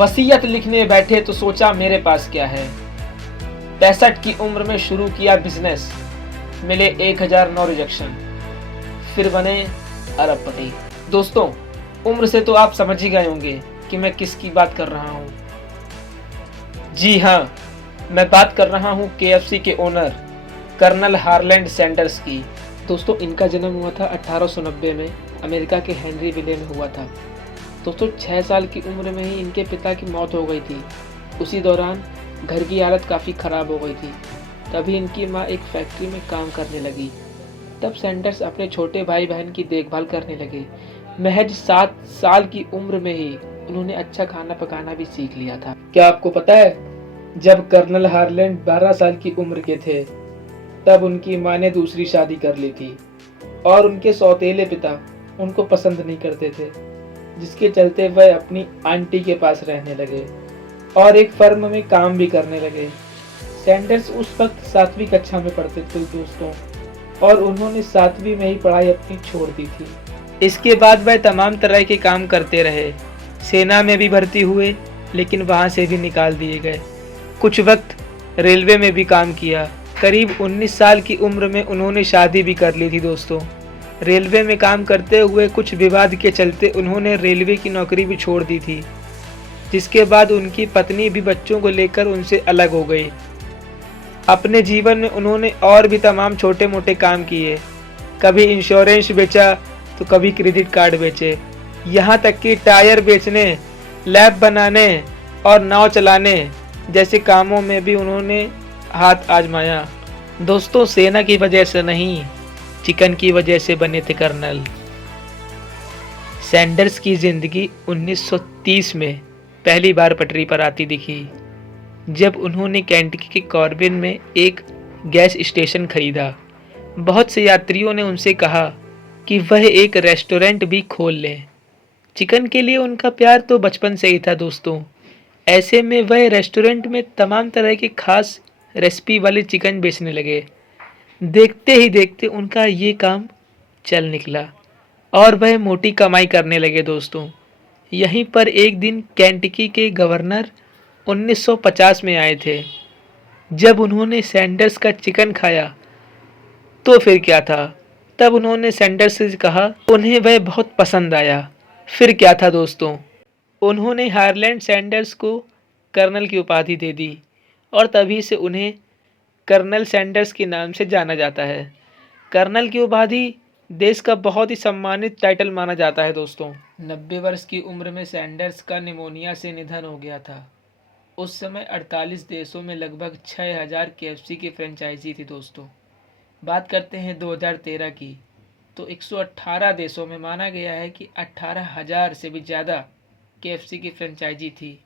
वसीयत लिखने बैठे तो सोचा मेरे पास क्या है। 65 की उम्र में शुरू किया बिजनेस, मिले 1009 रिजेक्शन, फिर बने अरबपति। दोस्तों, उम्र से तो आप समझ ही गए होंगे कि मैं किसकी बात कर रहा हूँ। जी हाँ, मैं बात कर रहा हूँ केएफसी के ओनर कर्नल हार्लैंड सैंडर्स की। दोस्तों, इनका जन्म हुआ था 1890 में, अमेरिका के हेनरी विले में हुआ था। दोस्तों, 6 साल की उम्र में ही इनके पिता की मौत हो गई थी। उसी दौरान घर की हालत काफ़ी ख़राब हो गई थी। तभी इनकी माँ एक फैक्ट्री में काम करने लगी। तब सैंडर्स अपने छोटे भाई बहन की देखभाल करने लगे। महज 7 साल की उम्र में ही उन्होंने अच्छा खाना पकाना भी सीख लिया था। क्या आपको पता है, जब कर्नल हार्लैंड 12 साल की उम्र के थे, तब उनकी माँ ने दूसरी शादी कर ली थी और उनके सौतेले पिता उनको पसंद नहीं करते थे, जिसके चलते वह अपनी आंटी के पास रहने लगे और एक फर्म में काम भी करने लगे। सैंडर्स उस वक्त 7वीं कक्षा में पढ़ते थे दोस्तों, और उन्होंने 7वीं में ही पढ़ाई अपनी छोड़ दी थी। इसके बाद वह तमाम तरह के काम करते रहे। सेना में भी भर्ती हुए, लेकिन वहाँ से भी निकाल दिए गए। कुछ वक्त रेलवे में भी काम किया। करीब 19 साल की उम्र में उन्होंने शादी भी कर ली थी दोस्तों। रेलवे में काम करते हुए कुछ विवाद के चलते उन्होंने रेलवे की नौकरी भी छोड़ दी थी, जिसके बाद उनकी पत्नी भी बच्चों को लेकर उनसे अलग हो गई। अपने जीवन में उन्होंने और भी तमाम छोटे मोटे काम किए। कभी इंश्योरेंस बेचा तो कभी क्रेडिट कार्ड बेचे, यहाँ तक कि टायर बेचने, लैब बनाने और नाव चलाने जैसे कामों में भी उन्होंने हाथ आजमाया। दोस्तों, सेना की वजह से नहीं, चिकन की वजह से बने थे कर्नल। सैंडर्स की जिंदगी 1930 में पहली बार पटरी पर आती दिखी, जब उन्होंने केंटकी के कॉर्बिन में एक गैस स्टेशन खरीदा। बहुत से यात्रियों ने उनसे कहा कि वह एक रेस्टोरेंट भी खोल लें। चिकन के लिए उनका प्यार तो बचपन से ही था दोस्तों। ऐसे में वह रेस्टोरेंट में तमाम तरह के खास रेसिपी वाले चिकन बेचने लगे। देखते ही देखते उनका ये काम चल निकला और वह मोटी कमाई करने लगे दोस्तों। यहीं पर एक दिन केंटकी के गवर्नर 1950 में आए थे। जब उन्होंने सैंडर्स का चिकन खाया तो फिर क्या था, तब उन्होंने सैंडर्स से कहा, उन्हें वह बहुत पसंद आया। फिर क्या था दोस्तों, उन्होंने हार्लैंड सैंडर्स को कर्नल की उपाधि दे दी और तभी से उन्हें कर्नल सैंडर्स के नाम से जाना जाता है। कर्नल की उपाधि देश का बहुत ही सम्मानित टाइटल माना जाता है दोस्तों। 90 वर्ष की उम्र में सैंडर्स का निमोनिया से निधन हो गया था। उस समय 48 देशों में लगभग 6000 केएफसी की फ्रेंचाइजी थी दोस्तों। बात करते हैं 2013 की, तो 118 देशों में माना गया है कि 18,000 से भी ज़्यादा केएफसी की फ्रेंचाइजी थी।